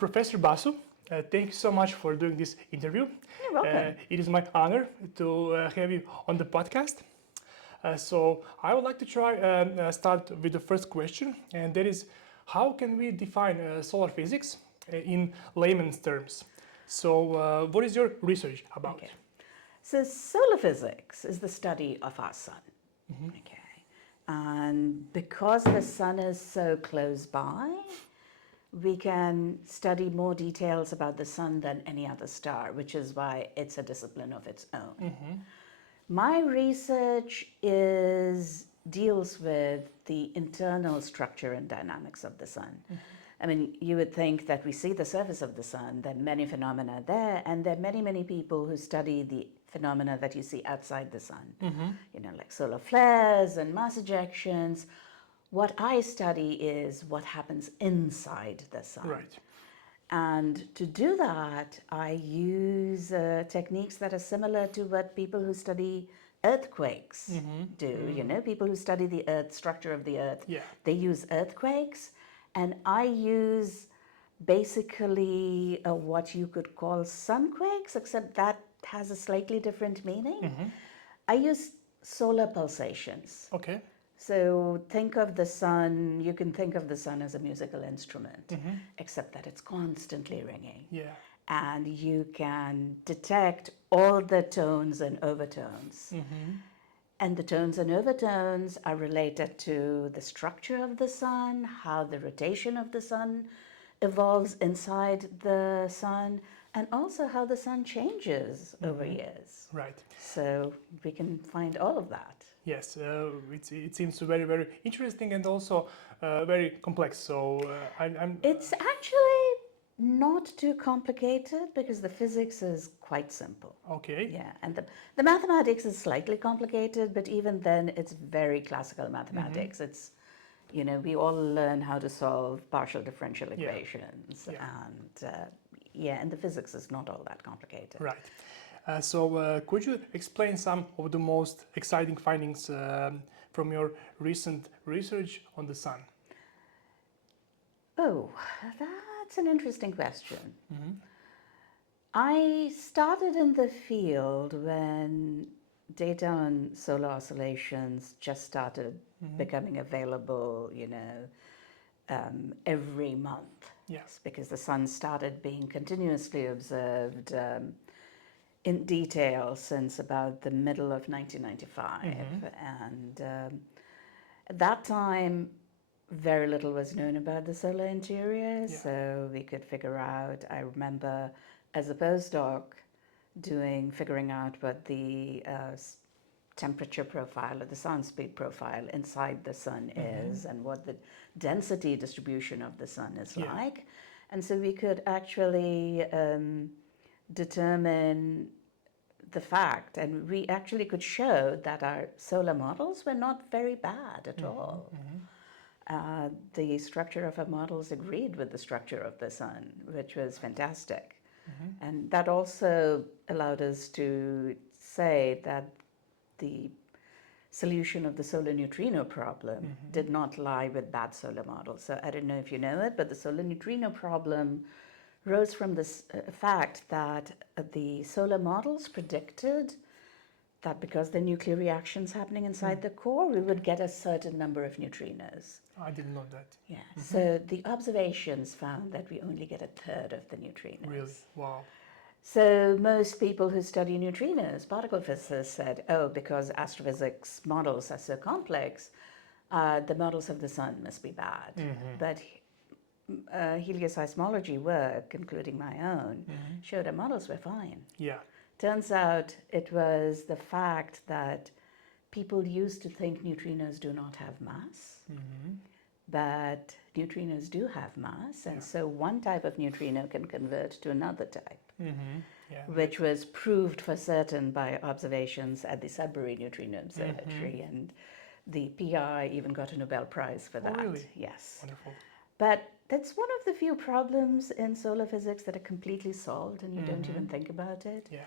Professor Basu, thank you so much for doing this interview. You're welcome. It is my honor to have you on the podcast. So I would like to start with the first question, and that is, how can we define solar physics in layman's terms? So what is your research about? Okay. So solar physics is the study of our sun. Okay. And because the sun is so close by, we can study more details about the sun than any other star, which is why it's a discipline of its own. My research deals with the internal structure and dynamics of the sun. I mean, you would think that we see the surface of the sun, that many phenomena are there, and there are many, many people who study the phenomena that you see outside the sun, like solar flares and mass ejections. What I study is what happens inside the sun. Right. And to do that, I use techniques that are similar to what people who study earthquakes do. You know, people who study the earth, structure of the earth, they use earthquakes. And I use basically what you could call sunquakes, except that has a slightly different meaning. I use solar pulsations. Okay. So think of the sun, you can think of the sun as a musical instrument, except that it's constantly ringing. Yeah. And you can detect all the tones and overtones. And the tones and overtones are related to the structure of the sun, how the rotation of the sun evolves inside the sun, and also how the sun changes over years. Right. So we can find all of that. Yes, it seems very, very interesting and also very complex. So It's actually not too complicated because the physics is quite simple. Okay. Yeah, and the mathematics is slightly complicated, but even then it's very classical mathematics. It's, we all learn how to solve partial differential equations. And the physics is not all that complicated. Right. So could you explain some of the most exciting findings from your recent research on the sun? Oh, that's an interesting question. I started in the field when data on solar oscillations just started becoming available, every month. Yes. Because the sun started being continuously observed in detail since about the middle of 1995. And at that time, very little was known about the solar interior, so we could figure out, I remember as a postdoc figuring out what the temperature profile or the sound speed profile inside the sun is and what the density distribution of the sun is like. And so we could actually determine the fact, and we actually could show that our solar models were not very bad at all. The structure of our models agreed with the structure of the sun, which was fantastic. And that also allowed us to say that the solution of the solar neutrino problem did not lie with bad solar models. So I don't know if you know it, but the solar neutrino problem rose from this fact that the solar models predicted that because the nuclear reactions happening inside the core, we would get a certain number of neutrinos. I didn't know that. Yeah. So the observations found that we only get a third of the neutrinos. Really? Wow. So most people who study neutrinos, particle physicists, said, oh, because astrophysics models are so complex, the models of the sun must be bad. But helioseismology work, including my own, showed our models were fine. Yeah. Turns out it was the fact that people used to think neutrinos do not have mass, but neutrinos do have mass, and so one type of neutrino can convert to another type, which was proved for certain by observations at the Sudbury Neutrino Observatory, and the PI even got a Nobel Prize for that. Oh, really? Yes. Wonderful. But that's one of the few problems in solar physics that are completely solved and you don't even think about it. Yeah.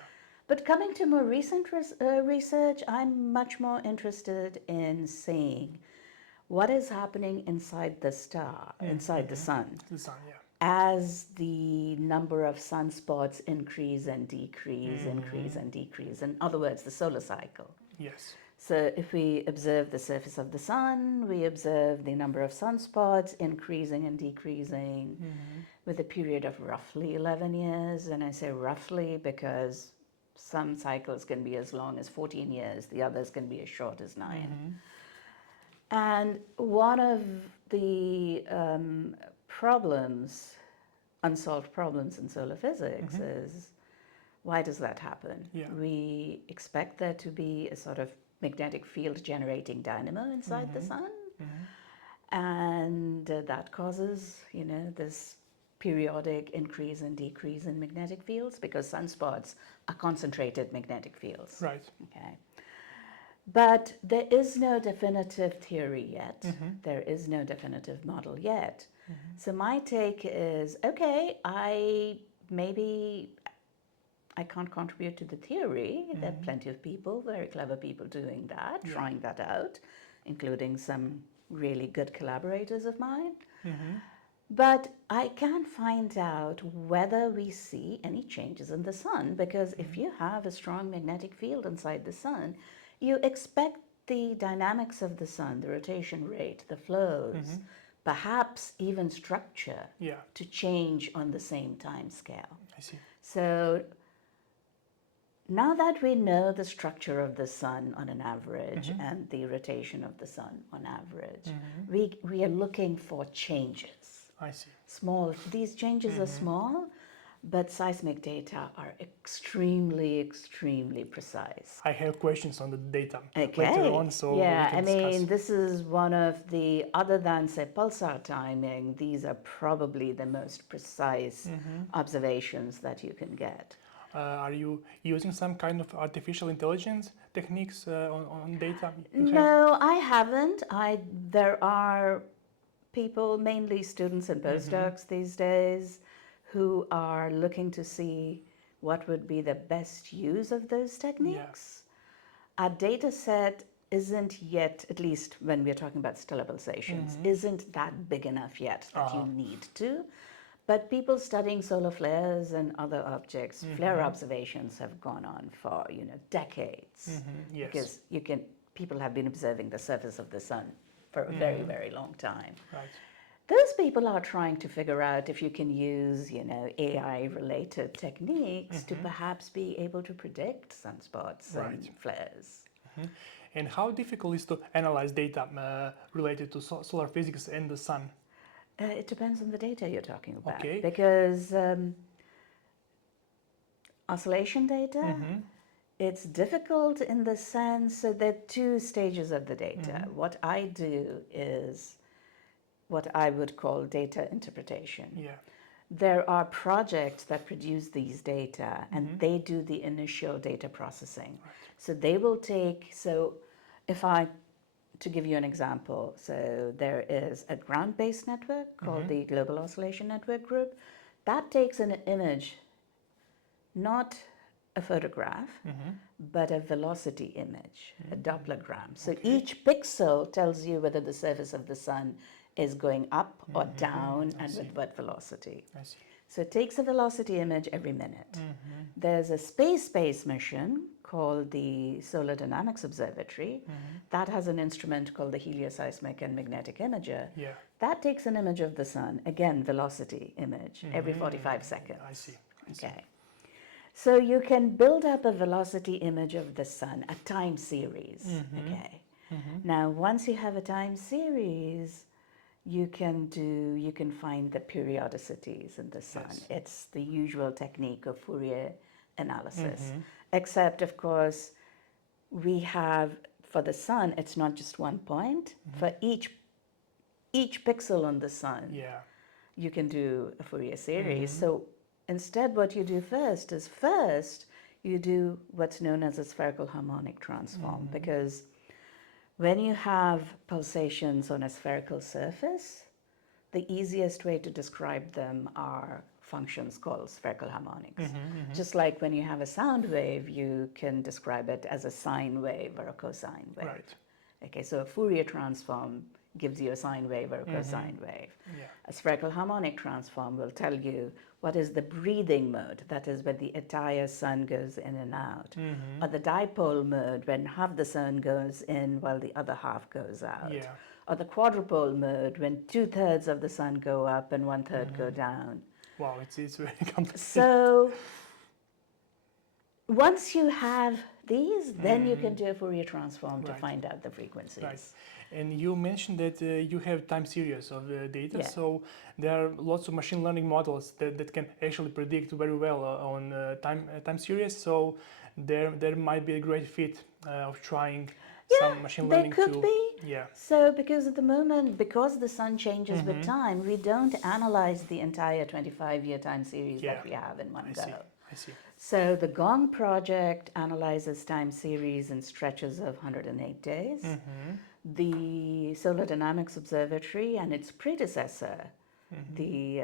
But coming to more recent research, I'm much more interested in seeing what is happening inside the star, inside the sun. The sun, yeah. as the number of sunspots increase and decrease, increase and decrease. In other words, the solar cycle. Yes. So if we observe the surface of the sun, we observe the number of sunspots increasing and decreasing with a period of roughly 11 years. And I say roughly because some cycles can be as long as 14 years, the others can be as short as 9. And one of the problems, unsolved problems in solar physics is, why does that happen? Yeah. We expect there to be a sort of magnetic field generating dynamo inside the sun. And that causes, this periodic increase and decrease in magnetic fields because sunspots are concentrated magnetic fields. Right. Okay. But there is no definitive theory yet. There is no definitive model yet. So my take is, okay, I can't contribute to the theory. There are plenty of people, very clever people doing that, trying that out, including some really good collaborators of mine. But I can find out whether we see any changes in the sun, because if you have a strong magnetic field inside the sun, you expect the dynamics of the sun, the rotation rate, the flows, perhaps even structure to change on the same time scale. I see. So now that we know the structure of the sun on an average and the rotation of the sun on average, we are looking for changes. I see. Small, these changes are small, but seismic data are extremely, extremely precise. I have questions on the data Okay. later on, so yeah, we can discuss. this is one of the, other than say pulsar timing, these are probably the most precise observations that you can get. Are you using some kind of artificial intelligence techniques on data? No, I haven't. There are people, mainly students and postdocs these days, who are looking to see what would be the best use of those techniques. Our data set isn't yet, at least when we're talking about stellar pulsations, isn't that big enough yet that you need to. But people studying solar flares and other objects, flare observations have gone on for, decades. Yes. Because people have been observing the surface of the sun for a very, very long time. Right. Those people are trying to figure out if you can use, AI-related techniques to perhaps be able to predict sunspots and flares. And how difficult is to analyze data related to solar physics and the sun? It depends on the data you're talking about. Okay. Because oscillation data, it's difficult in the sense that there are two stages of the data. What I do is what I would call data interpretation. Yeah. There are projects that produce these data and they do the initial data processing. Right. So they will take, to give you an example, so there is a ground-based network called the Global Oscillation Network Group. That takes an image, not a photograph, but a velocity image, a Dopplergram. So each pixel tells you whether the surface of the sun is going up or down and with what velocity. I see. So it takes a velocity image every minute. There's a space-based mission called the Solar Dynamics Observatory that has an instrument called the Helioseismic and Magnetic Imager. Yeah. That takes an image of the sun, again, velocity image, every 45 seconds. I see. Okay. So you can build up a velocity image of the sun, a time series. Okay. Now, once you have a time series, you can find the periodicities in the sun. Yes. It's the usual technique of Fourier analysis. Except, of course, we have, for the sun, it's not just one point. For each pixel on the sun, you can do a Fourier series. So instead, what you do first is you do what's known as a spherical harmonic transform, because when you have pulsations on a spherical surface, the easiest way to describe them are functions called spherical harmonics. Just like when you have a sound wave, you can describe it as a sine wave or a cosine wave. Right. Okay, so a Fourier transform gives you a sine wave or a cosine wave. Yeah. A spherical harmonic transform will tell you what is the breathing mode, that is when the entire sun goes in and out. Or the dipole mode, when half the sun goes in while the other half goes out. Yeah. Or the quadrupole mode, when 2/3 of the sun go up and 1/3 go down. Wow, it's very complicated. So once you have these, then you can do a Fourier transform to Right. find out the frequencies. Right. And you mentioned that you have time series of data, Yeah. so there are lots of machine learning models that can actually predict very well on time series. So there might be a great fit of trying some machine There learning could to be. yeah. So because at the moment, because the sun changes with time, we don't analyze the entire 25-year time series Yeah. that we have in one I go. see. I see. So the GONG project analyzes time series in stretches of 108 days. The Solar Dynamics Observatory and its predecessor, the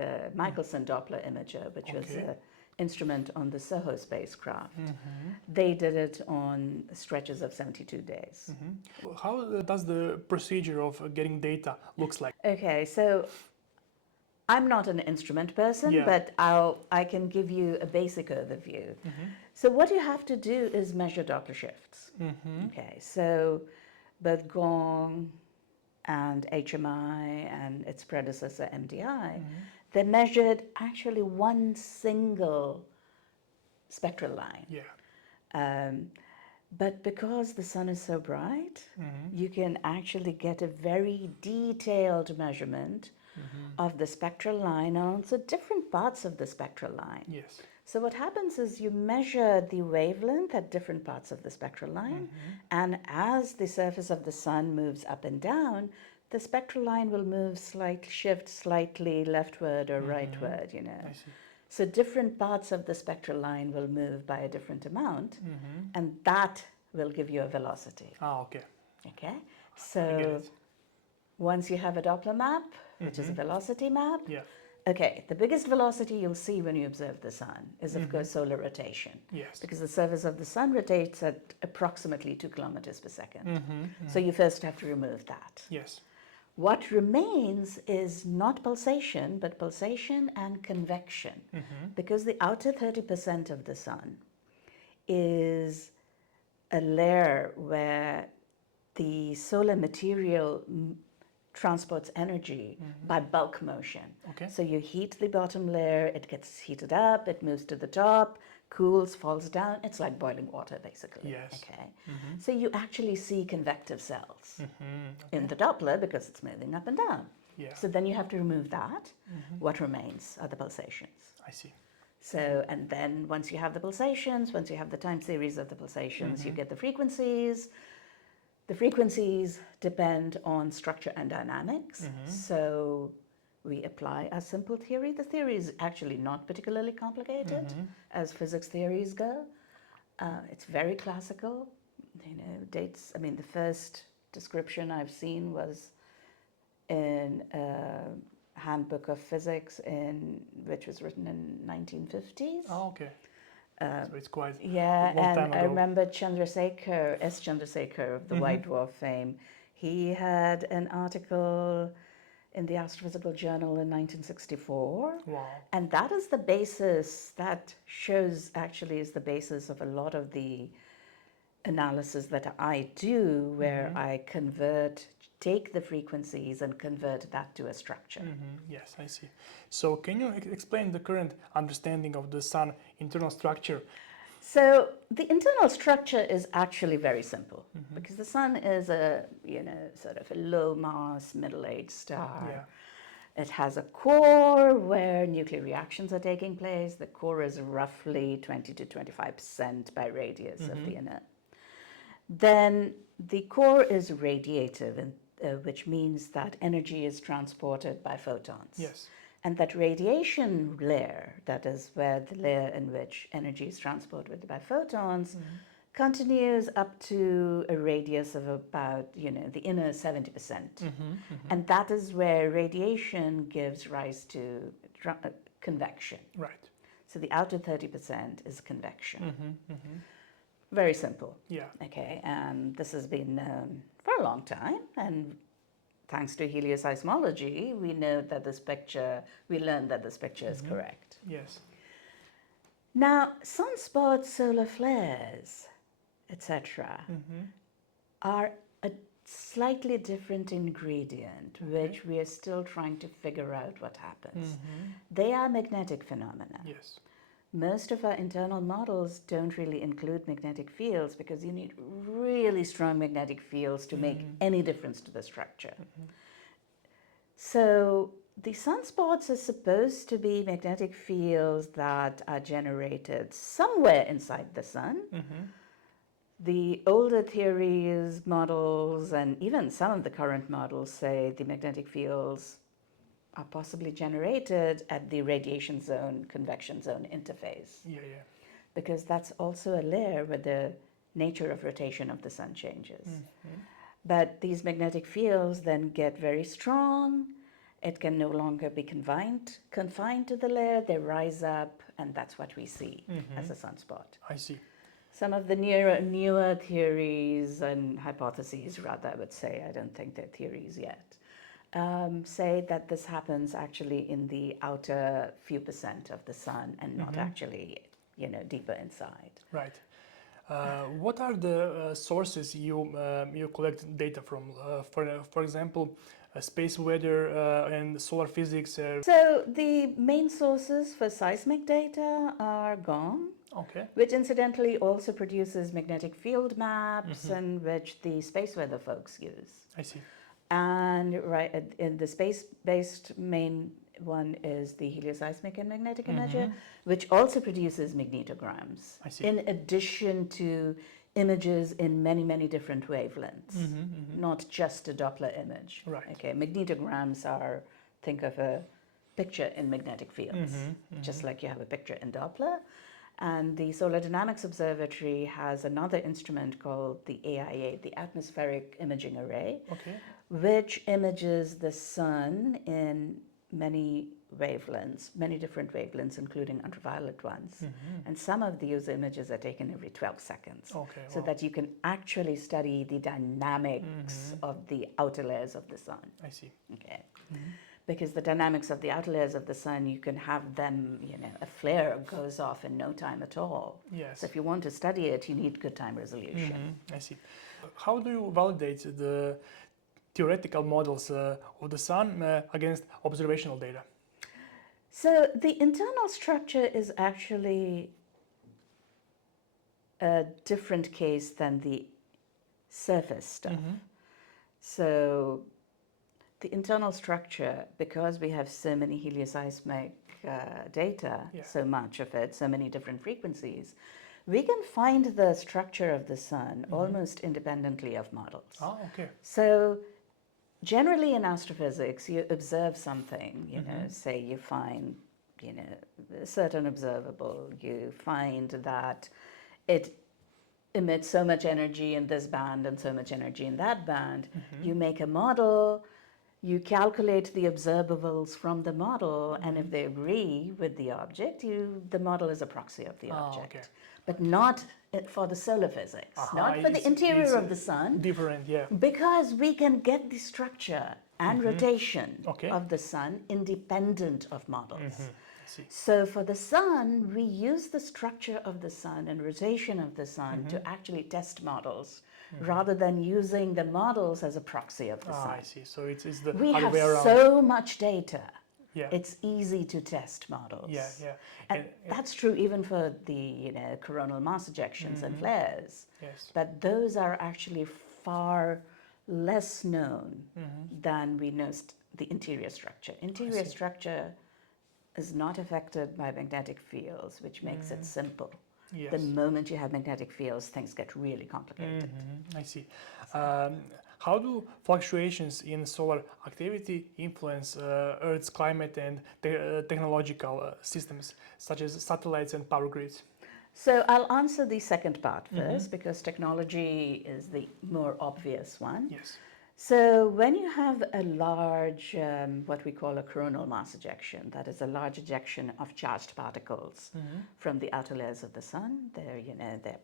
the Michelson Doppler imager, which was Okay. an instrument on the SOHO spacecraft, they did it on stretches of 72 days. How does the procedure of getting data looks like? Okay, so I'm not an instrument person, Yeah. but I can give you a basic overview. So what you have to do is measure Doppler shifts. Okay, so both GONG and HMI and its predecessor MDI, they measured actually one single spectral line. Yeah. But because the sun is so bright, you can actually get a very detailed measurement of the spectral line and also different parts of the spectral line. Yes. So what happens is you measure the wavelength at different parts of the spectral line, and as the surface of the sun moves up and down, the spectral line will shift slightly leftward or rightward, you know. I see. So different parts of the spectral line will move by a different amount, and that will give you a velocity. Ah, okay. Okay? I get So it. once you have a Doppler map, which is a velocity map, Yeah. okay, the biggest velocity you'll see when you observe the sun is, of course, solar rotation. Yes. Because the surface of the sun rotates at approximately 2 kilometers per second. So you first have to remove that. Yes. What remains is not pulsation, but pulsation and convection. Because the outer 30% of the sun is a layer where the solar material transports energy by bulk motion. Okay. So you heat the bottom layer, it gets heated up, it moves to the top, cools, falls down. It's like boiling water, basically. Yes. Okay. So you actually see convective cells in the Doppler because it's moving up and down. Yeah. So then you have to remove that. What remains are the pulsations. I see. So, and then once you have the pulsations, once you have the time series of the pulsations, you get the frequencies. The frequencies depend on structure and dynamics. So we apply a simple theory. The theory is actually not particularly complicated as physics theories go. It's very classical. You know, dates, I mean, the first description I've seen was in a handbook of physics which was written in 1950s. Oh, okay. So it's quite Yeah, a long time and I ago. remember Chandrasekhar of the White Dwarf fame. He had an article in the Astrophysical Journal in 1964. Wow. And that is the basis, that shows actually is the basis of a lot of the analysis that I do, where I take the frequencies and convert that to a structure. Yes, I see. So can you explain the current understanding of the sun internal structure? So the internal structure is actually very simple because the sun is a, sort of a low mass, middle-aged star. Yeah. It has a core where nuclear reactions are taking place. The core is roughly 20 to 25% by radius of the inner. Then the core is radiative, which means that energy is transported by photons. Yes. And that radiation layer, that is where the layer in which energy is transported by photons, continues up to a radius of about, the inner 70%. And that is where radiation gives rise to convection. Right. So the outer 30% is convection. Very simple. Yeah. Okay, and this has been known for a long time. And thanks to helioseismology, we learned that this picture is correct. Yes. Now, sunspots, solar flares, etc., are a slightly different ingredient, which we are still trying to figure out what happens. They are magnetic phenomena. Yes. Most of our internal models don't really include magnetic fields because you need really strong magnetic fields to make any difference to the structure. So the sunspots are supposed to be magnetic fields that are generated somewhere inside the sun. The older theories, models, and even some of the current models say the magnetic fields are possibly generated at the radiation zone, convection zone interface. Yeah, yeah. Because that's also a layer where the nature of rotation of the sun changes. But these magnetic fields then get very strong. It can no longer be confined to the layer. They rise up, and that's what we see as a sunspot. I see. Some of the newer theories and hypotheses, rather, I would say, I don't think they're theories yet, say that this happens actually in the outer few percent of the sun and not actually, deeper inside. Right. What are the sources you collect data from? For example, space weather and solar physics. So the main sources for seismic data are GOM, Okay. which incidentally also produces magnetic field maps and which the space weather folks use. I see. And in the space-based main one is the helioseismic and magnetic imager, which also produces magnetograms. I see. In addition to images in many, many different wavelengths, not just a Doppler image. Right. Okay, magnetograms are, think of a picture in magnetic fields, just like you have a picture in Doppler. And the Solar Dynamics Observatory has another instrument called the AIA, the Atmospheric Imaging Array, Okay. which images the sun in many wavelengths, many different wavelengths, including ultraviolet ones. And some of these images are taken every 12 seconds. Okay. So Wow. that you can actually study the dynamics of the outer layers of the sun. I see. Okay. Because the dynamics of the outer layers of the sun, you can have them, a flare goes off in no time at all. Yes. So if you want to study it, you need good time resolution. I see. How do you validate the theoretical models of the sun against observational data? So the internal structure is actually a different case than the surface stuff. So the internal structure, because we have so many helioseismic data, so much of it, so many different frequencies, we can find the structure of the sun almost independently of models. Oh, okay. So generally in astrophysics, you observe something, say you find, a certain observable, you find that it emits so much energy in this band and so much energy in that band. You make a model, you calculate the observables from the model, and if they agree with the object, the model is a proxy of the object. Okay. But not for the solar physics, not for the interior of the sun. Different, yeah. Because we can get the structure and rotation Okay. of the sun independent of models. I see. So for the sun, we use the structure of the sun and rotation of the sun to actually test models rather than using the models as a proxy of the sun. I see. So it's the We other have way around. so much data. Yeah. It's easy to test models. Yeah, yeah. And that's true even for the coronal mass ejections and flares. Yes. But those are actually far less known than we know the interior structure. Interior structure is not affected by magnetic fields, which makes it simple. Yes. The moment you have magnetic fields, things get really complicated. I see. How do fluctuations in solar activity influence Earth's climate and technological systems, such as satellites and power grids? So I'll answer the second part first, because technology is the more obvious one. Yes. So when you have a large, what we call a coronal mass ejection, that is a large ejection of charged particles from the outer layers of the sun, they're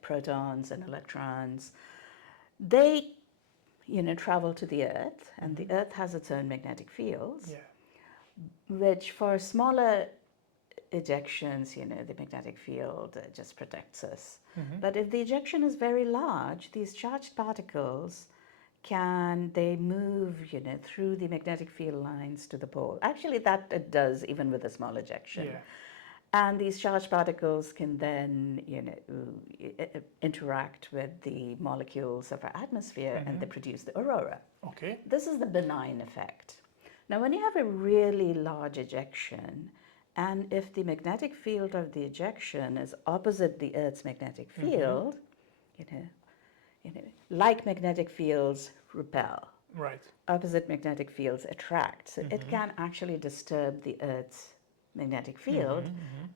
protons and electrons. They travel to the Earth, and the Earth has its own magnetic fields, Yeah. which for smaller ejections, the magnetic field just protects us. But if the ejection is very large, these charged particles they move, through the magnetic field lines to the pole. Actually, that it does even with a small ejection. Yeah. And these charged particles can then, interact with the molecules of our atmosphere and they produce the aurora. Okay. This is the benign effect. Now, when you have a really large ejection, and if the magnetic field of the ejection is opposite the Earth's magnetic field, like magnetic fields repel, Right. opposite magnetic fields attract. So it can actually disturb the Earth's magnetic field,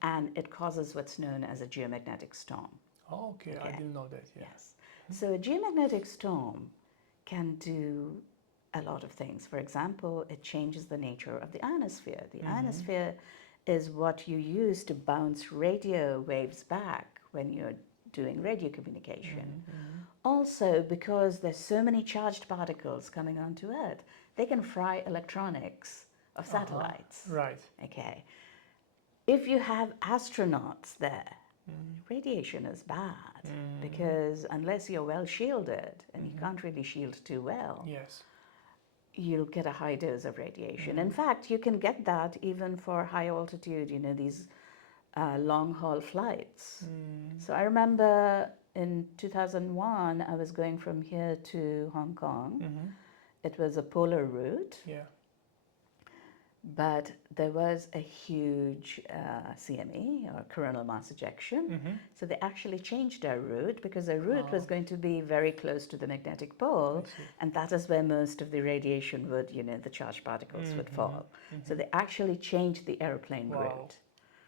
and it causes what's known as a geomagnetic storm. Oh, okay. I didn't know that. Yeah. Yes. So a geomagnetic storm can do a lot of things. For example, it changes the nature of the ionosphere. The ionosphere is what you use to bounce radio waves back when you're doing radio communication. Also, because there's so many charged particles coming onto Earth, they can fry electronics of satellites. Right. Okay. If you have astronauts there, radiation is bad because unless you're well shielded, and you can't really shield too well, Yes. you'll get a high dose of radiation. In fact, you can get that even for high altitude, these long haul flights. So I remember in 2001, I was going from here to Hong Kong. It was a polar route. Yeah. But there was a huge CME, or coronal mass ejection. So they actually changed their route because their route was going to be very close to the magnetic pole, and that is where most of the radiation would, the charged particles would fall. So they actually changed the airplane route.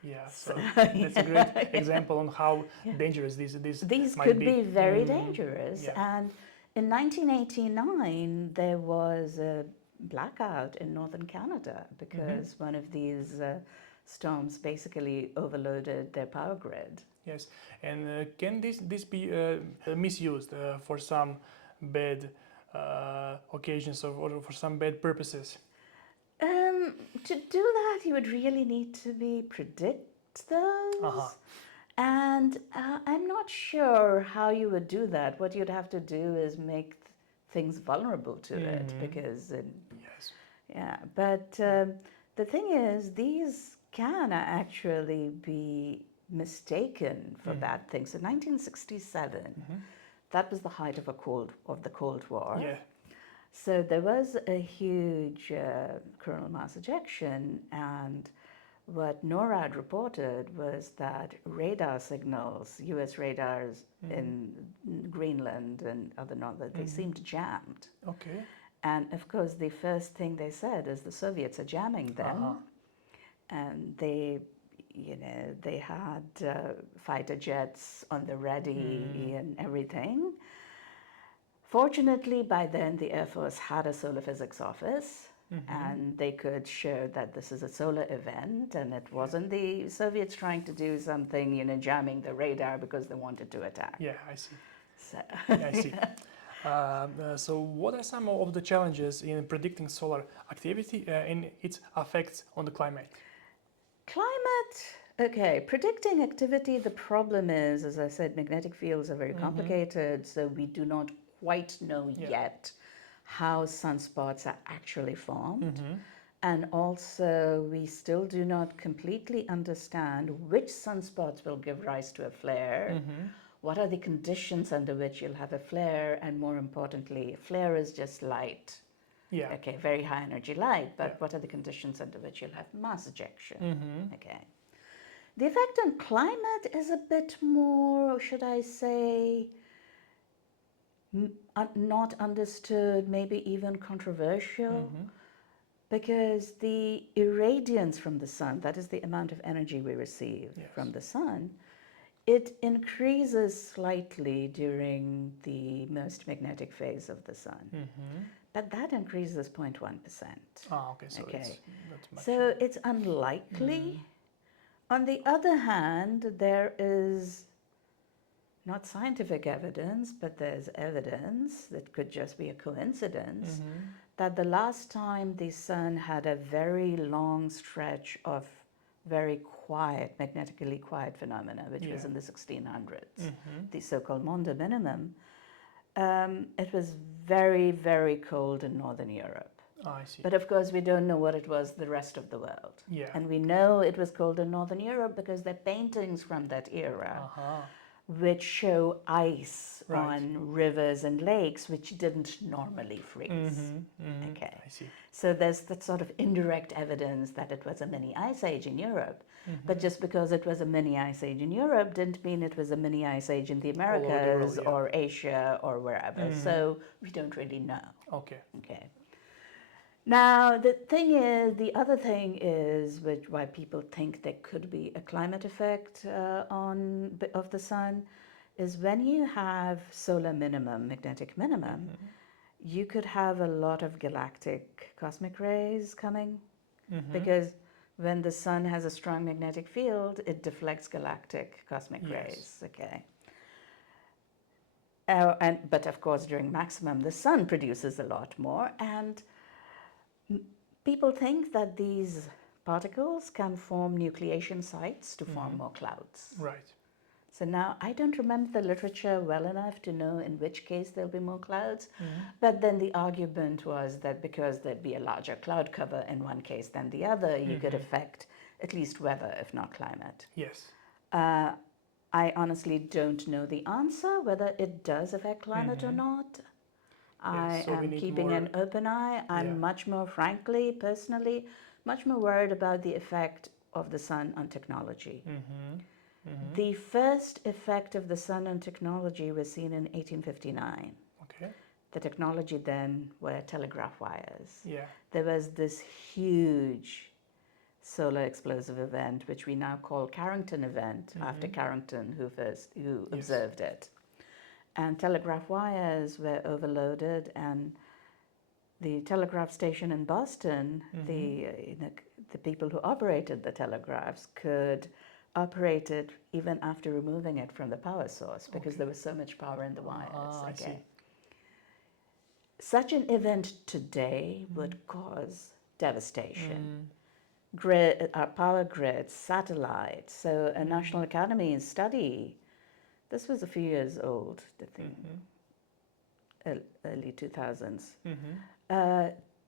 Yeah, so that's a great example on how dangerous these These might could be. be very dangerous. Yeah. And in 1989, there was a blackout in northern Canada because one of these storms basically overloaded their power grid. Yes, and can this be misused for some bad occasions or for some bad purposes? To do that, you would really need to predict those. And I'm not sure how you would do that. What you'd have to do is make things vulnerable to it because, Yes. yeah. But the thing is, these can actually be mistaken for bad things. In 1967, that was the height of the Cold War. Yeah. So there was a huge coronal mass ejection, and what NORAD reported was that radar signals, US radars in Greenland and other northern, they seemed jammed. Okay. And of course, the first thing they said is the Soviets are jamming them, and they had fighter jets on the ready and everything. Fortunately, by then, the Air Force had a solar physics office, and they could show that this is a solar event, and it wasn't the Soviets trying to do something, jamming the radar because they wanted to attack. Yeah, I see. So, I see. So what are some of the challenges in predicting solar activity and its effects on the climate? okay, predicting activity, the problem is, as I said, magnetic fields are very complicated, so we do not quite know yet how sunspots are actually formed. And also, we still do not completely understand which sunspots will give rise to a flare. What are the conditions under which you'll have a flare? And more importantly, a flare is just light. Yeah. Okay, very high energy light, but what are the conditions under which you'll have mass ejection? Okay. The effect on climate is a bit more, should I say, not understood, maybe even controversial, because the irradiance from the sun, that is the amount of energy we receive from the sun, it increases slightly during the most magnetic phase of the sun. But that increases 0.1%. Ah, okay, so it's not much. So it's unlikely. On the other hand, there is not scientific evidence, but there's evidence that could just be a coincidence that the last time the sun had a very long stretch of very quiet, magnetically quiet phenomena, which was in the 1600s, the so-called Maunder minimum, it was very, very cold in Northern Europe. Oh, I see. But of course, we don't know what it was the rest of the world. Yeah. And we know it was cold in Northern Europe because there are paintings from that era which show ice on rivers and lakes which didn't normally freeze. Okay. I see. So there's that sort of indirect evidence that it was a mini ice age in Europe. But just because it was a mini ice age in Europe didn't mean it was a mini ice age in the Americas or Asia or wherever. So we don't really know. Okay. Okay. Now, the other thing is why people think there could be a climate effect of the sun, is when you have solar minimum, magnetic minimum, you could have a lot of galactic cosmic rays coming, because when the sun has a strong magnetic field, it deflects galactic cosmic rays. Okay. But of course, during maximum, the sun produces a lot more, and people think that these particles can form nucleation sites to form more clouds. Right. So now I don't remember the literature well enough to know in which case there'll be more clouds. But then the argument was that because there'd be a larger cloud cover in one case than the other, you could affect at least weather, if not climate. Yes. I honestly don't know the answer, whether it does affect climate or not. I so we am need keeping more- an open eye. I'm much more, frankly, personally, much more worried about the effect of the sun on technology. The first effect of the sun on technology was seen in 1859. Okay. The technology then were telegraph wires. Yeah. There was this huge solar explosive event, which we now call Carrington event, after Carrington, who observed it. And telegraph wires were overloaded, and the telegraph station in Boston, the people who operated the telegraphs could operate it even after removing it from the power source, because there was so much power in the wires. I see. Such an event today would cause devastation. Our power grids, satellites. So a National Academy study, this was a few years old, I think, early 2000s.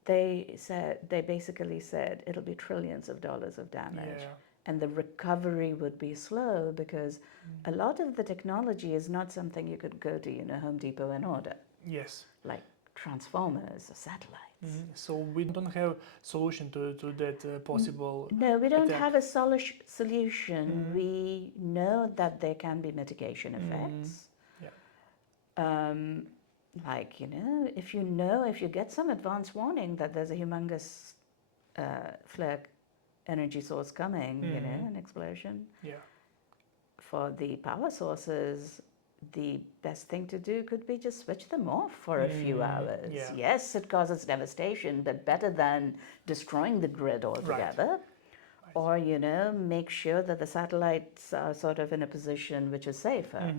They basically said it'll be trillions of dollars of damage. And the recovery would be slow, because a lot of the technology is not something you could go to, Home Depot and order. Yes. Like transformers or satellites. So we don't have solution to that possible. No, we don't attack. have a solution. We know that there can be mitigation effects. Like, if you get some advance warning that there's a humongous flare energy source coming, an explosion. For the power sources, the best thing to do could be just switch them off for a few hours. Yes, it causes devastation, but better than destroying the grid altogether. Or, make sure that the satellites are sort of in a position which is safer.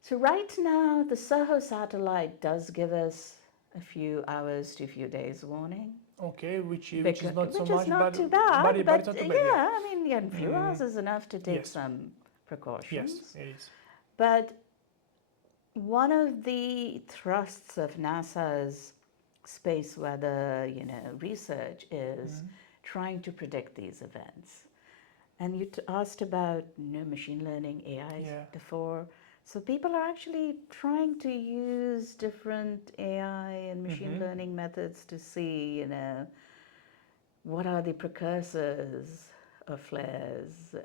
So right now, the SOHO satellite does give us a few hours to a few days warning. Okay, which is not so much, too bad. but it's not too bad. Yeah, a few hours is enough to take some precautions. Yes, it is. But one of the thrusts of NASA's space weather, research is trying to predict these events. And you asked about machine learning, AI before. So people are actually trying to use different AI and machine learning methods to see, what are the precursors of flares.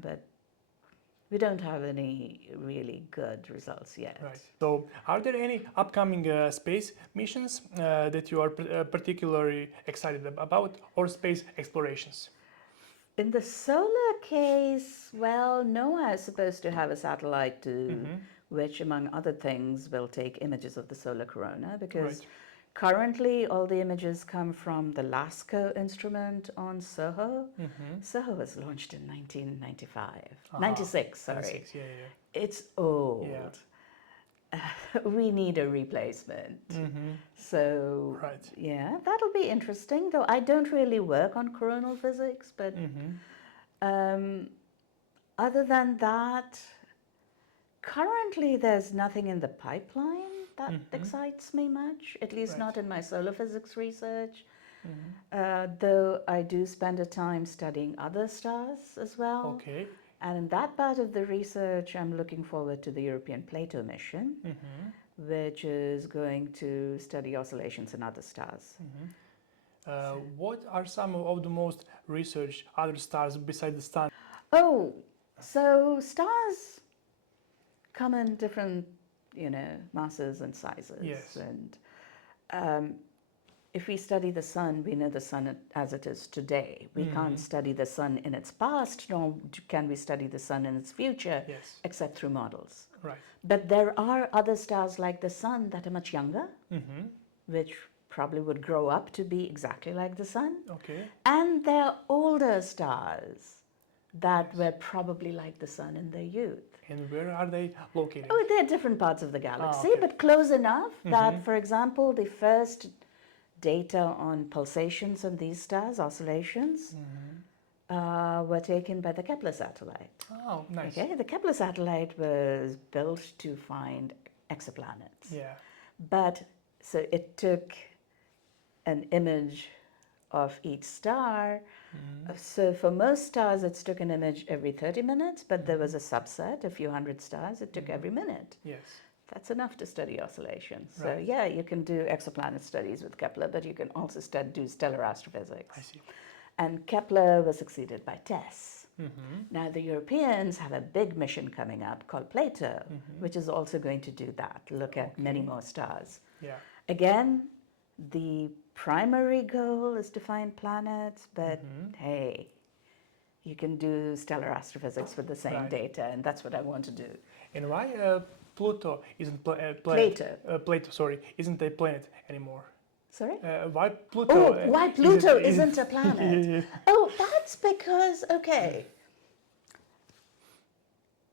But we don't have any really good results yet. Right. So, are there any upcoming space missions that you are particularly excited about, or space explorations? In the solar case, well, NOAA is supposed to have a satellite which, among other things, will take images of the solar corona, because Currently, all the images come from the LASCO instrument on SOHO. SOHO was launched in 1995, 96, sorry. 96, yeah, yeah. It's old. Yeah. We need a replacement. So, Right. yeah, that'll be interesting, though I don't really work on coronal physics, but other than that, currently there's nothing in the pipeline that excites me much, at least not in my solar physics research. Though I do spend a time studying other stars as well. Okay. And in that part of the research, I'm looking forward to the European Plato mission, which is going to study oscillations in other stars. What are some of the most researched other stars besides the sun? Oh, so stars come in different, masses and sizes. Yes. And if we study the sun, we know the sun as it is today. We can't study the sun in its past, nor can we study the sun in its future, Yes. except through models. Right. But there are other stars like the sun that are much younger, which probably would grow up to be exactly like the sun. Okay. And there are older stars that were probably like the sun in their youth. And where are they located? Oh, they're different parts of the galaxy, okay. but close enough that, for example, the first data on pulsations on these stars, oscillations, were taken by the Kepler satellite. Oh, nice. Okay, the Kepler satellite was built to find exoplanets. Yeah. But so it took an image of each star. So for most stars, it took an image every 30 minutes, but there was a subset, a few hundred stars, it took every minute. Yes. That's enough to study oscillations. Right. So yeah, you can do exoplanet studies with Kepler, but you can also do stellar astrophysics. I see. And Kepler was succeeded by TESS. Now the Europeans have a big mission coming up called Plato, which is also going to do that, look at many more stars. Yeah. Again, the primary goal is to find planets, but hey, you can do stellar astrophysics with the same data, and that's what I want to do. And why Pluto isn't planet? Plato, sorry, isn't a planet anymore? Sorry? Why Pluto? Oh, why Pluto isn't a planet? Oh, that's because, okay,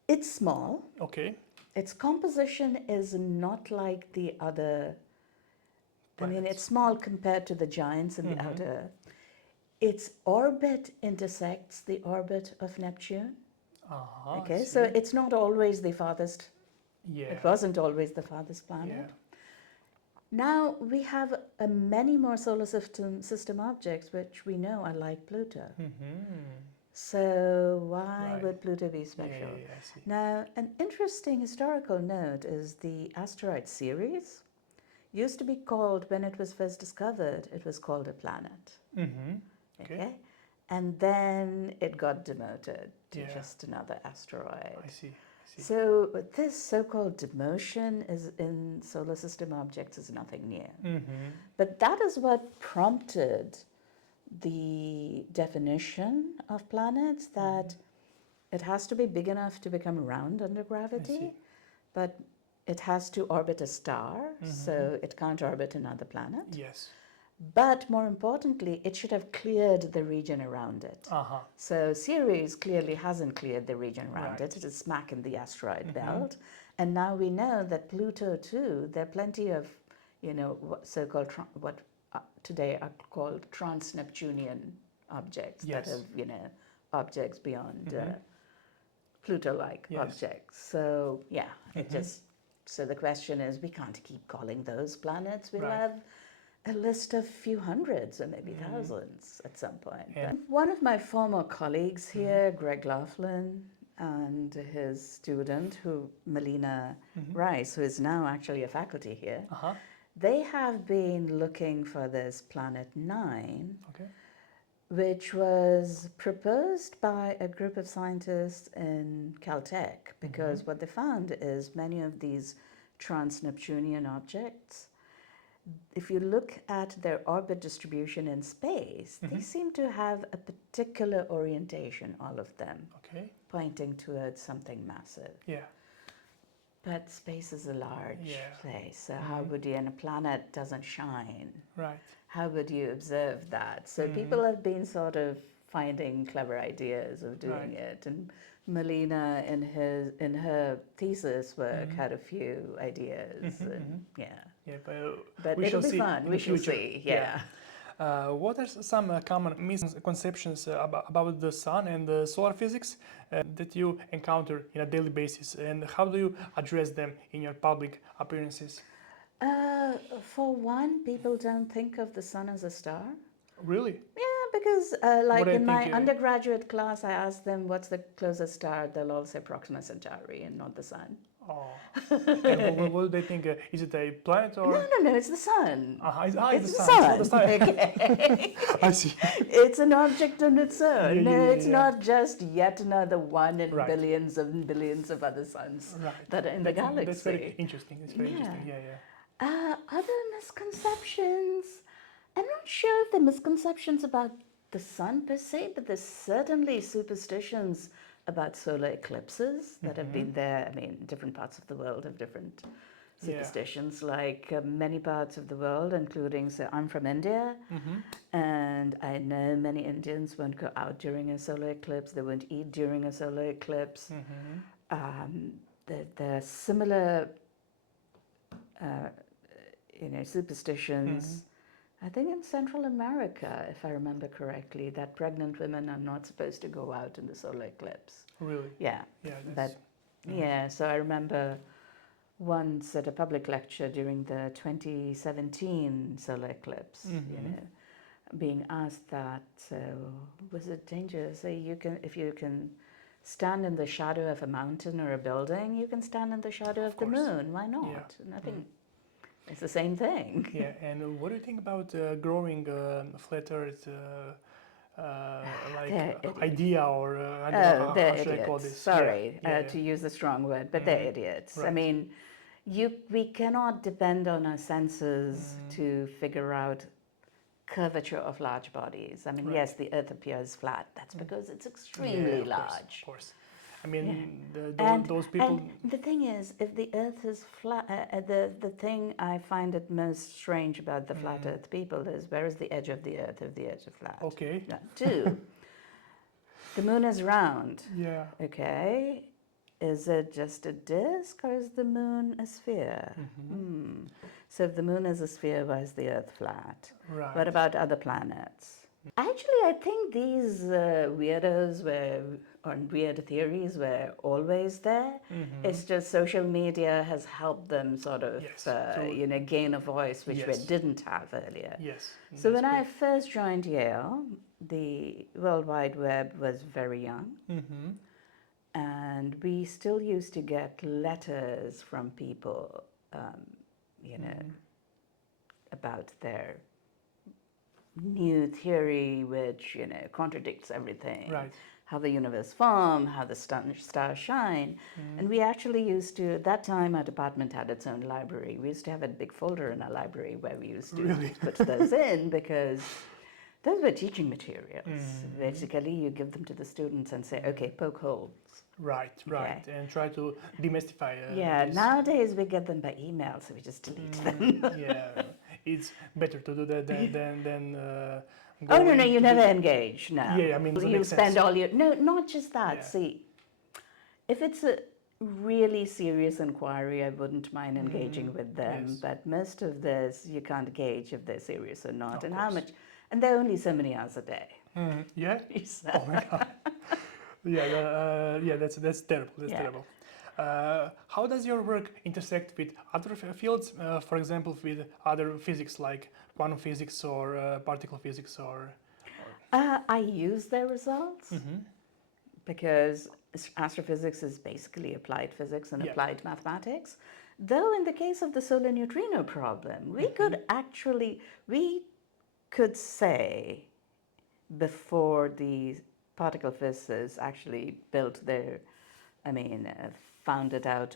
it's small. Okay. Its composition is not like the other. I mean, Planets. it's small compared to the giants in the outer. Its orbit intersects the orbit of Neptune. Okay, so it's not always the farthest. Yeah. It wasn't always the farthest planet. Yeah. Now we have many more solar system objects which we know are like Pluto. So why would Pluto be special? Yeah, I see. Now, an interesting historical note is the asteroid Ceres used to be called, when it was first discovered, it was called a planet. Okay? And then it got demoted to just another asteroid. I see. So this so-called demotion is in solar system objects is nothing new. But that is what prompted the definition of planets, that it has to be big enough to become round under gravity, but it has to orbit a star, so it can't orbit another planet. Yes. But more importantly, it should have cleared the region around it. So Ceres clearly hasn't cleared the region around it. It is smack in the asteroid belt. And now we know that Pluto too, there are plenty of, so-called, what today are called trans-Neptunian objects that have, objects beyond Pluto-like objects. So yeah, so the question is, we can't keep calling those planets. We'll have a list of few hundreds or maybe thousands at some point. Yeah. One of my former colleagues here, Greg Laughlin, and his student, Melina Rice, who is now actually a faculty here, they have been looking for this planet 9, which was proposed by a group of scientists in Caltech, because what they found is many of these trans-Neptunian objects, if you look at their orbit distribution in space, they seem to have a particular orientation, all of them, pointing towards something massive. Yeah. But space is a large Yeah. place, so how would you, and a planet doesn't shine, Right. how would you observe that? So people have been sort of finding clever ideas of doing Right. it, and Melina in her thesis work had a few ideas, and yeah. Yeah, But we it'll shall be see fun. in We the shall future. see. Yeah. What are some common misconceptions about the sun and the solar physics that you encounter in a daily basis, and how do you address them in your public appearances? For one, people don't think of the sun as a star. Really? Yeah, because What like do you in think? my undergraduate class, I asked them what's the closest star. They'll all say Proxima Centauri and not the sun. Oh. And what do they think? Is it a planet No, or? no, no, it's the sun. It's the It's the sun. It's not the sun. star. Okay. I see. It's an object on its own. Yeah, No, yeah, yeah, it's yeah. not just yet another one in Right. billions and billions of other suns Right. that are in the galaxy. That's very interesting. That's very Yeah. interesting. Yeah, yeah. Other misconceptions, I'm not sure if they're misconceptions about the sun per se, but there's certainly superstitions about solar eclipses that have been there. I mean, different parts of the world have different superstitions, like many parts of the world, including, so I'm from India, and I know many Indians won't go out during a solar eclipse, they won't eat during a solar eclipse. There are similar superstitions. I think in Central America, if I remember correctly, that pregnant women are not supposed to go out in the solar eclipse. Really? Yeah. Yeah. But yeah, so I remember once at a public lecture during the 2017 solar eclipse, being asked that, so was it dangerous? So if you can stand in the shadow of a mountain or a building, you can stand in the shadow of the course. moon. Why not? Yeah. And I think it's the same thing. Yeah, and what do you think about growing flat Earth They're idea, or I don't know they're how should I call idiots. this? Sorry Yeah, to use the strong word, but they're idiots. I Right. mean, we cannot depend on our senses to figure out curvature of large bodies. I mean, Right. yes, the Earth appears flat. That's because it's extremely Yeah, large. of course. I mean, And, those people. and the thing is, if the Earth is flat, the thing I find it most strange about the flat Earth people is, where is the edge of the Earth if the Earth is flat? Okay. No. Two, the moon is round. Yeah. Okay. Is it just a disk or is the moon a sphere? So if the moon is a sphere, why is the Earth flat? Right. What about other planets? Actually, I think these weirdos or weird theories were always there. It's just social media has helped them sort of, Yes, gain a voice which we Yes. didn't have earlier. Yes. So when I correct. first joined Yale, the World Wide Web was very young. And we still used to get letters from people, about their new theory, which, contradicts everything. Right. How the universe formed, how the stars shine. And we actually used to, at that time, our department had its own library. We used to have a big folder in our library where we used to Really? put those in, because those were teaching materials. Basically, you give them to the students and say, okay, poke holes. Right. Right. And try to demystify. This. Nowadays we get them by email, so we just delete them. Yeah, it's better to do that than. Oh, no, going you to never the- engage now. Yeah, I mean, doesn't you make spend sense. all your. No, not just that. Yeah. See, if it's a really serious inquiry, I wouldn't mind engaging with them. Yes. But most of this, you can't gauge if they're serious or not, Of and how course. much. And there are only so many hours a day. Yeah. So- Oh my God. Yeah, that's terrible. That's terrible. How does your work intersect with other fields? For example, with other physics like quantum physics or particle physics or. I use their results because astrophysics is basically applied physics and Yeah. applied mathematics. Though in the case of the solar neutrino problem, we could say before the particle physicists actually built their, found it out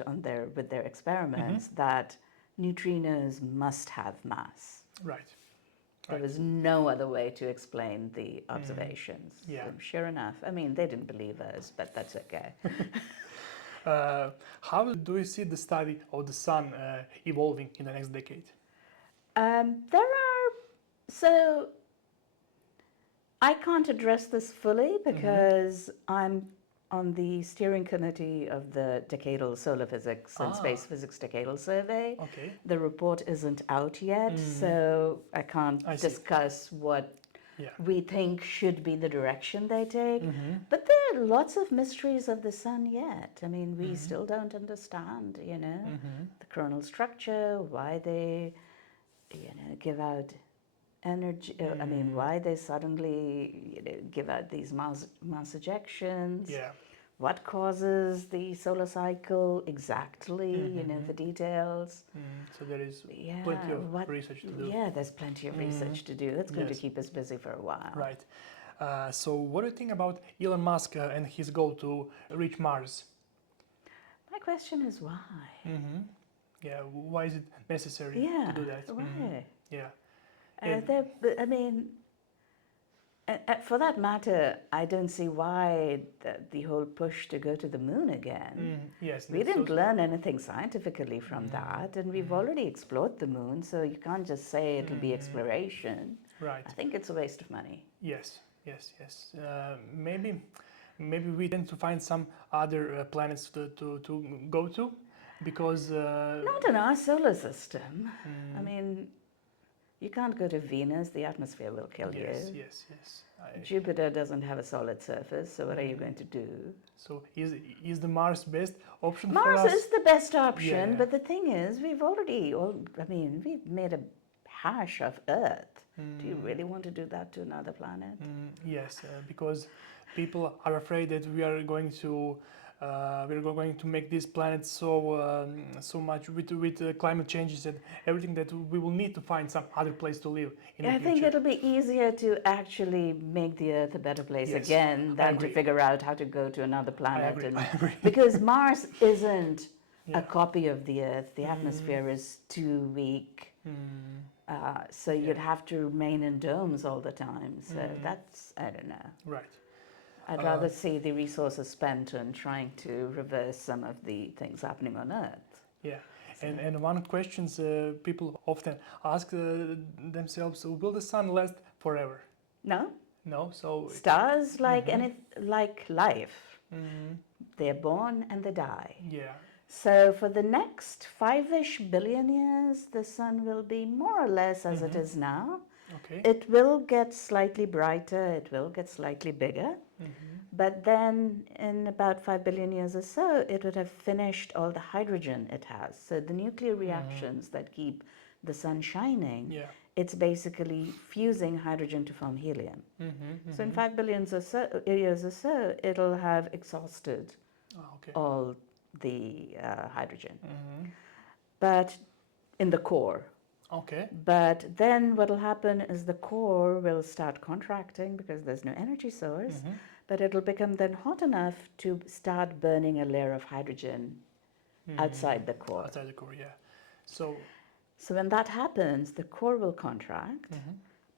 with their experiments that neutrinos must have mass. Right. There was no other way to explain the observations. Yeah. Sure enough. They didn't believe us, but that's okay. How do you see the study of the sun evolving in the next decade? So I can't address this fully because I'm on the steering committee of the Decadal Solar Physics and Space Physics Decadal Survey. Okay. The report isn't out yet, so I can't I see. discuss what Yeah. we think should be the direction they take. But there are lots of mysteries of the sun yet. I mean, we still don't understand, the coronal structure, why they, give out energy. I mean, why they suddenly, give out these mass ejections. Yeah. What causes the solar cycle exactly, the details. So there is Yeah, plenty of research to do. Yeah, there's plenty of research to do. That's going to Yes. keep us busy for a while. Right. So what do you think about Elon Musk and his goal to reach Mars? My question is why? Yeah. Why is it necessary Yeah, to do that? why? Yeah. I mean, for that matter, I don't see why the whole push to go to the moon again. Yes. We that's didn't also- learn anything scientifically from that, and we've already explored the moon, so you can't just say it'll be exploration. Right. I think it's a waste of money. Yes. Yes. Yes. Maybe we tend to find some other planets to go to, because Not in our solar system. I mean, you can't go to Venus, the atmosphere will kill yes. you. Yes. Yes. Jupiter doesn't have a solid surface, so what are you going to do? So is the Mars best option for Mars us? is the best option, Yeah. but the thing is, we've made a hash of Earth. Do you really want to do that to another planet? Yes, because people are afraid that we are going to make this planet so much with climate changes and everything, that we will need to find some other place to live in the I future. think it'll be easier to actually make the Earth a better place Yes, again I than to agree. figure out how to go to another planet. agree, I agree. Because Mars isn't Yeah. a copy of the Earth. The atmosphere is too weak. So you'd have to remain in domes all the time. So that's, I don't know. Right. I'd rather see the resources spent on trying to reverse some of the things happening on Earth. Yeah. And one question people often ask themselves: will the sun last forever? No? No. So. Stars, like life, they're born and they die. Yeah. So for the next 5-ish billion years, the sun will be more or less as it is now. Okay. It will get slightly brighter, it will get slightly bigger, but then in about 5 billion years or so, it would have finished all the hydrogen it has. So the nuclear reactions that keep the sun shining, Yeah. it's basically fusing hydrogen to form helium. So in 5 billion years or so, it'll have exhausted Okay. all the hydrogen, but in the core. Okay. But then what will happen is the core will start contracting because there's no energy source, but it'll become then hot enough to start burning a layer of hydrogen outside the core. Outside the core, yeah. So. So when that happens, the core will contract,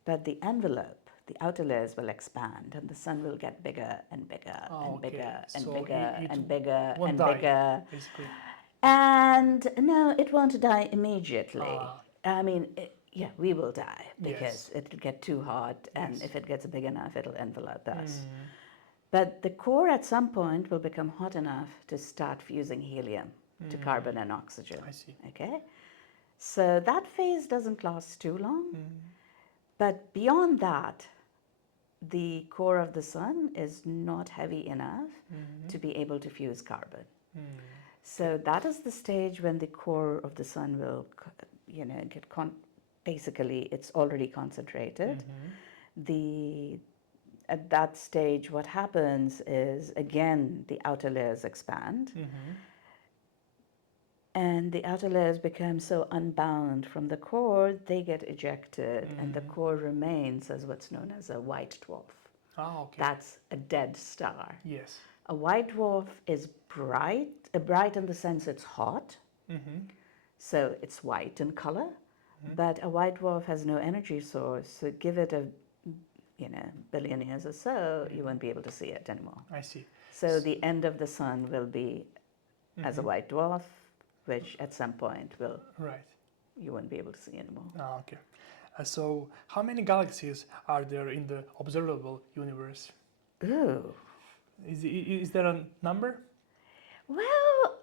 but the envelope, the outer layers will expand, and the sun will get bigger and bigger and Okay. bigger and So bigger it and bigger won't and die, bigger. basically. And no, it won't die immediately. Ah. I mean, yeah, we will die Yes. because it'll get too hot, and Yes. if it gets big enough, it'll envelope us. But the core at some point will become hot enough to start fusing helium to carbon and oxygen. I see. Okay? So that phase doesn't last too long. But beyond that, the core of the sun is not heavy enough to be able to fuse carbon. So that is the stage when the core of the sun will, get basically it's already concentrated. At that stage, what happens is again the outer layers expand, and the outer layers become so unbound from the core they get ejected, and the core remains as what's known as a white dwarf. Ah, okay. That's a dead star. Yes. A white dwarf is bright in the sense it's hot, so it's white in color, but a white dwarf has no energy source, so give it a billion years or so, you won't be able to see it anymore. I see. So the end of the sun will be as a white dwarf, which at some point Right. you won't be able to see anymore. Ah, okay. So, how many galaxies are there in the observable universe? Ooh. Is there a number? Well,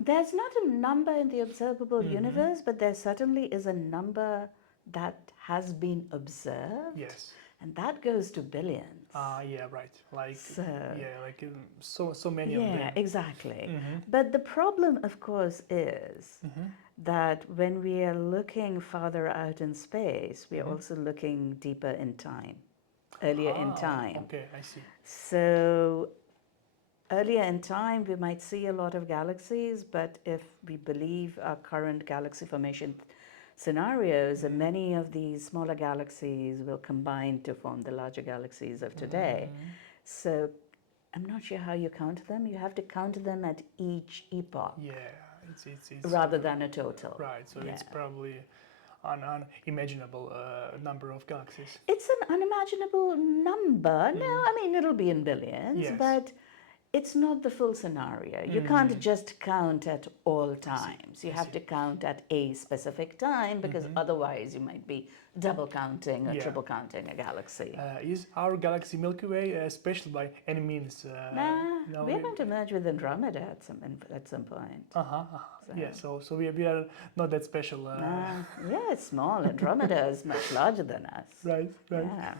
there's not a number in the observable universe, but there certainly is a number that has been observed, Yes. and that goes to billions. Yeah, right. Like, So, yeah, like so many of yeah, them. exactly. Mm-hmm. But the problem, of course, is Mm-hmm. that when we are looking farther out in space, we are Mm-hmm. also looking deeper in time, earlier in time. Okay, I see. So, earlier in time, we might see a lot of galaxies, but if we believe our current galaxy formation scenarios, many of these smaller galaxies will combine to form the larger galaxies of today. So I'm not sure how you count them. You have to count them at each epoch Yeah, it's rather than a total. right. So it's Yeah. probably an unimaginable number of galaxies. It's an unimaginable number. No, I mean, it'll be in billions, Yes. but it's not the full scenario. You can't just count at all times. You have to count at a specific time because otherwise you might be double counting or Yeah. triple counting a galaxy. Is our galaxy Milky Way special by any means? Nah, No, we're going to merge with Andromeda at some point. Yeah, so we are not that special. Nah, yeah, it's small. Andromeda is much larger than us. Right, right. Yeah.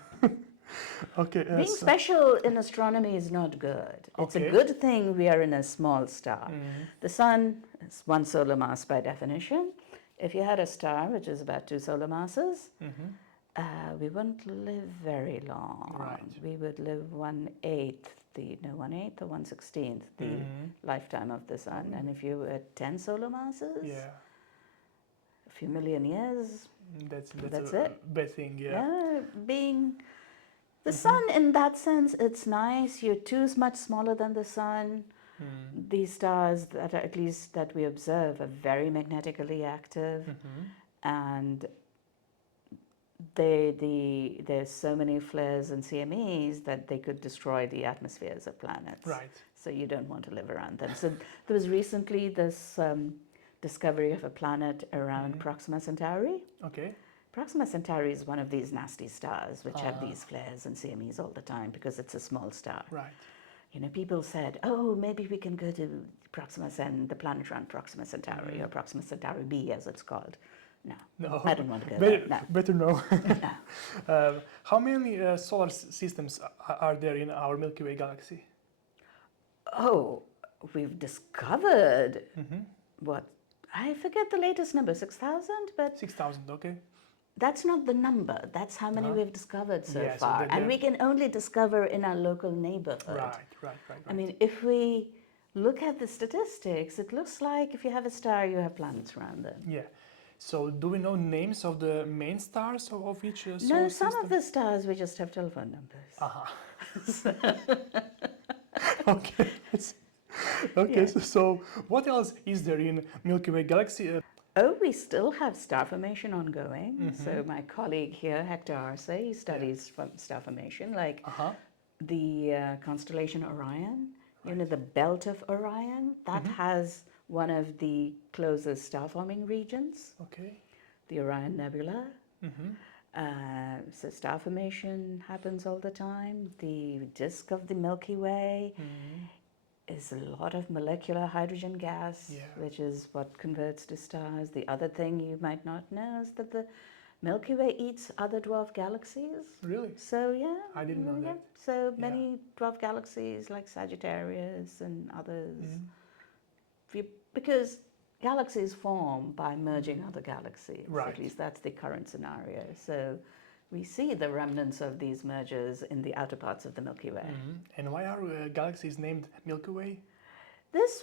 Okay. Being special in astronomy is not good. It's a Okay. good thing we are in a small star. The sun is one solar mass by definition. If you had a star, which is about 2 solar masses, we wouldn't live very long. Right. We would live 1/8 or 1/16 the lifetime of the sun. And if you were 10 solar masses, Yeah, a few million years, that's it. a bad thing. Yeah. Being the sun, in that sense, it's nice. You're too much smaller than the sun. These stars that are, at least that we observe, are very magnetically active, and there's so many flares and CMEs that they could destroy the atmospheres of planets. Right. So you don't want to live around them. So there was recently this discovery of a planet around Proxima Centauri. Okay. Proxima Centauri is one of these nasty stars which have these flares and CMEs all the time because it's a small star. Right. You know, people said, oh, maybe we can go to the planet around Proxima Centauri, or Proxima Centauri B as it's called. No, I don't want to go there. No. Better no. No. How many solar systems are there in our Milky Way galaxy? Oh, we've discovered what? I forget the latest number, 6,000, but 6,000. Okay. that's not the number. That's how many we've discovered so Yeah, so far. they're- And we can only discover in our local neighborhood. Right. I mean, if we look at the statistics, it looks like if you have a star, you have planets around them. Yeah. So do we know names of the main stars of each solar No, system? some of the stars, we just have telephone numbers. Okay. Okay. Yeah. So what else is there in Milky Way galaxy? Oh, we still have star formation ongoing. So my colleague here, Hector Arce, he studies star formation, like the constellation Orion. You know, the belt of Orion, that has one of the closest star-forming regions, Okay. the Orion Nebula. So star formation happens all the time. The disk of the Milky Way is a lot of molecular hydrogen gas, which is what converts to stars. The other thing you might not know is that the Milky Way eats other dwarf galaxies. Really? So yeah, I didn't know that. So many dwarf galaxies like Sagittarius and others. Because galaxies form by merging other galaxies. Right. At least that's the current scenario. So we see the remnants of these mergers in the outer parts of the Milky Way. And why are galaxies named Milky Way? This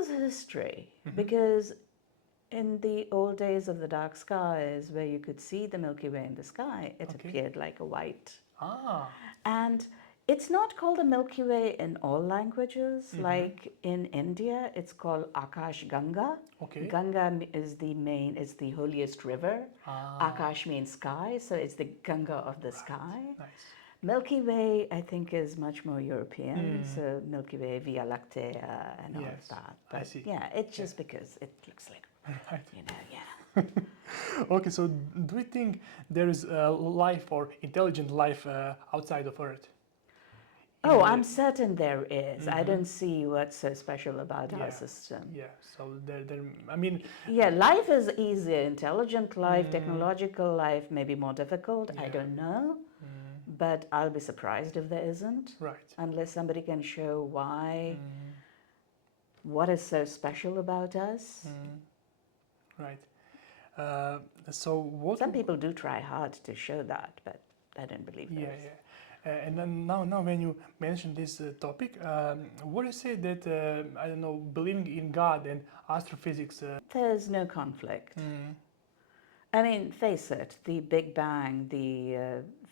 is history because in the old days of the dark skies, where you could see the Milky Way in the sky, it appeared like a white. And it's not called the Milky Way in all languages. Like in India, it's called Akash Ganga. Okay. Ganga is the holiest river. Akash means sky, so it's the Ganga of the sky. Nice. Milky Way, I think, is much more European. So Milky Way, Via Lactea, and all of Yes, that. I But see. yeah, it's just because it looks like, Right. yeah. Okay, so do you think there is life or intelligent life outside of Earth? In Oh, the- I'm certain there is. I don't see what's so special about our Yeah. system. Yeah. So there. I mean, Yeah, life is easier. Intelligent life, technological life may be more difficult. I Yeah. don't know. But I'll be surprised if there isn't, right. unless somebody can show why, what is so special about us. Right. So what? Some people do try hard to show that, but I don't believe Yeah, those. yeah. And then now when you mention this topic, would you say that I don't know, believing in God and astrophysics? There's no conflict. I mean, face it, the Big Bang,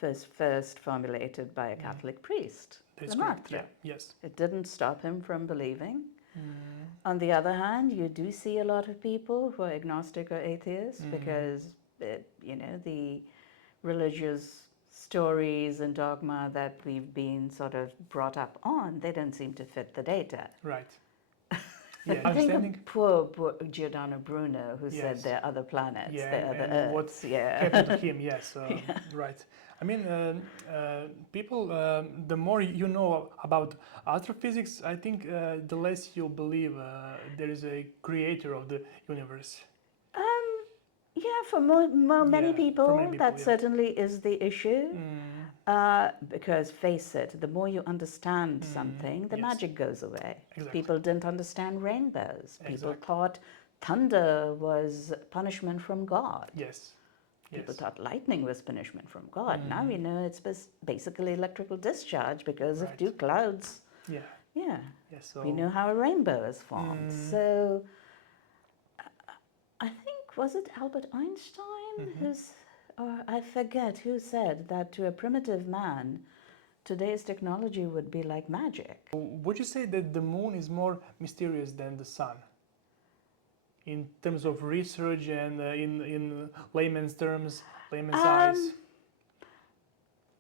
was first formulated by a Catholic priest, That's correct. Lemaitre. Yeah. Yes. It didn't stop him from believing. On the other hand, you do see a lot of people who are agnostic or atheists because, the religious stories and dogma that we've been sort of brought up on, they don't seem to fit the data. Right. Yeah. I think of Understanding. poor Giordano Bruno, who said Yes. there are other planets, Yeah, there are other and what Earths. Yeah. happened to him? Yes. Right. I mean, people. The more you know about astrophysics, I think the less you believe there is a creator of the universe. Yeah, for many Yeah, people, for many people, that yeah. certainly is the issue. Because face it, the more you understand something, the yes. magic goes away. Exactly. People didn't understand rainbows. People Exactly. thought thunder was punishment from God. Yes. People Yes. thought lightning was punishment from God. Now we know it's basically electrical discharge because of Right. two clouds. Yeah. Yeah. Yes. So. We know how a rainbow is formed. So I think, was it Albert Einstein who's, or I forget who said that to a primitive man, today's technology would be like magic. Would you say that the moon is more mysterious than the sun? In terms of research and in layman's terms, layman's eyes.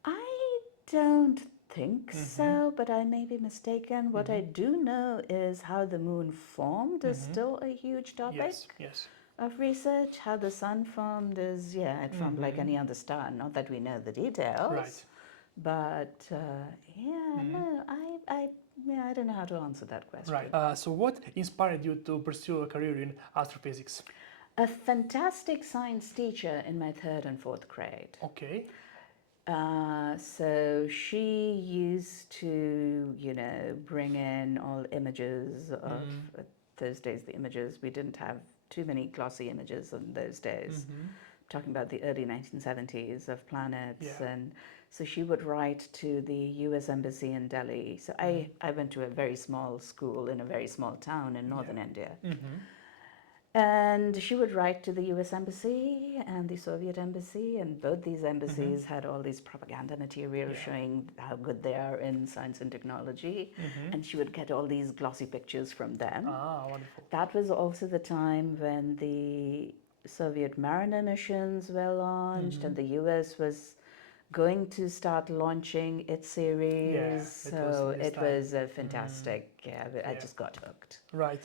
I don't think so, but I may be mistaken. What I do know is how the moon formed is still a huge topic Yes. Yes. of research. How the sun formed is, yeah, it formed like any other star. Not that we know the details. Right. But no, I don't know how to answer that question. Right. So what inspired you to pursue a career in astrophysics? A fantastic science teacher in my 3rd and 4th grade. Okay. So she used to, bring in all images of those days. The images, we didn't have too many glossy images in those days. Talking about the early 1970s of planets. Yeah. And so she would write to the US Embassy in Delhi. So I went to a very small school in a very small town in northern India. And she would write to the US Embassy and the Soviet Embassy, and both these embassies had all these propaganda material showing how good they are in science and technology. And she would get all these glossy pictures from them. Ah, wonderful. That was also the time when the Soviet Mariner missions were launched, and the US was going to start launching its series. Yeah, it was a fantastic. I just got hooked. Right.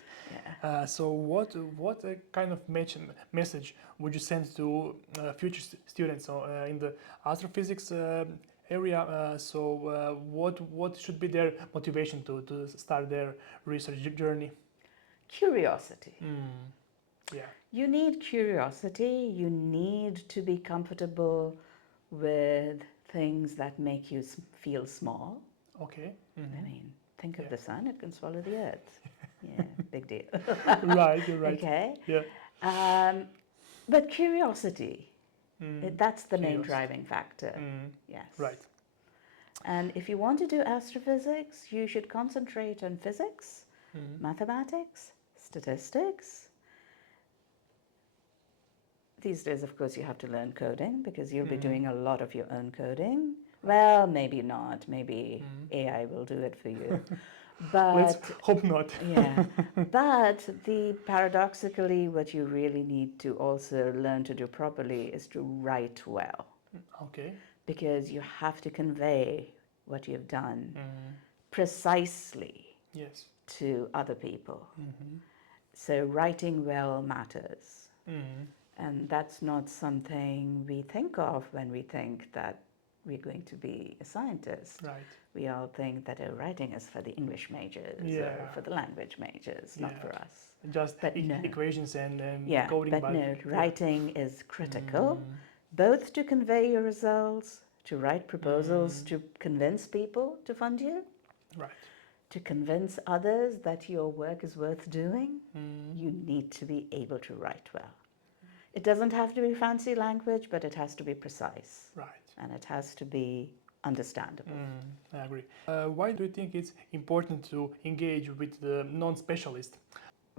Yeah. So what kind of message would you send to future students in the astrophysics area? What should be their motivation to start their research journey? Curiosity. Yeah. You need curiosity. You need to be comfortable with things that make you feel small. Okay. I mean, think of the sun, it can swallow the earth. Yeah, big deal. Right, you're right. Okay. Yeah. But curiosity, that's the main Curiosity. driving factor. Yes. Right. And if you want to do astrophysics, you should concentrate on physics, mathematics, statistics. These days, of course, you have to learn coding because you'll be doing a lot of your own coding. Well, maybe not. Maybe AI will do it for you. But Let's hope not. yeah. But paradoxically, what you really need to also learn to do properly is to write well. Okay. because you have to convey what you've done precisely Yes. to other people. So writing well matters. And that's not something we think of when we think that we're going to be a scientist. Right. We all think that writing is for the English majors Yeah. or for the language majors, not Yeah. for us. Just But no. equations and Yeah, coding. but no, writing is critical, Mm. both to convey your results, to write proposals, to convince people to fund you, Right. to convince others that your work is worth doing. You need to be able to write well. It doesn't have to be fancy language, but it has to be precise. Right. And it has to be understandable. I agree. Why do you think it's important to engage with the non-specialist?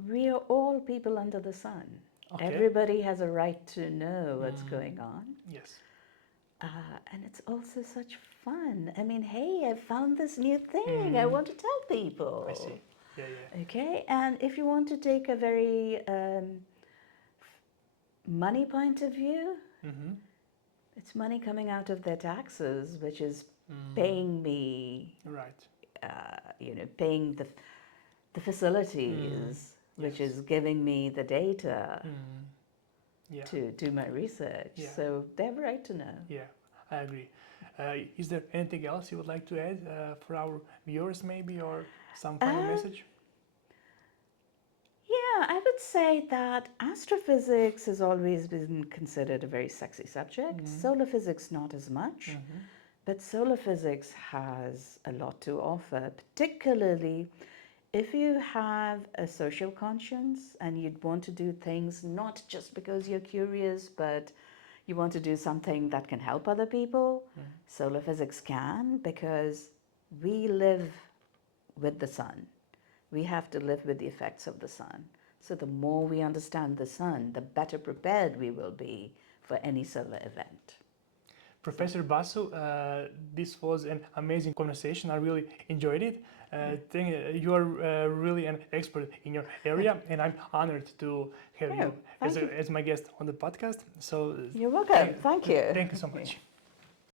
We are all people under the sun. Okay. Everybody has a right to know what's going on. Yes. And it's also such fun. I mean, hey, I found this new thing. I want to tell people. I see. Yeah, yeah. Okay, and if you want to take a very money point of view, it's money coming out of their taxes, which is paying me, Right. paying the facilities, which Yes. is giving me the data Yeah. to do my research. Yeah. So they have a right to know. Yeah, I agree. Is there anything else you would like to add for our viewers, maybe, or some final message? Yeah, I would say that astrophysics has always been considered a very sexy subject. Solar physics, not as much. But solar physics has a lot to offer, particularly if you have a social conscience and you'd want to do things not just because you're curious, but you want to do something that can help other people. Solar physics can, because we live with the sun. We have to live with the effects of the sun. So the more we understand the sun, the better prepared we will be for any solar event. Professor Basu, this was an amazing conversation. I really enjoyed it. You are really an expert in your area, and I'm honored to have you as my guest on the podcast. So You're welcome. Thank you. Thank you so much.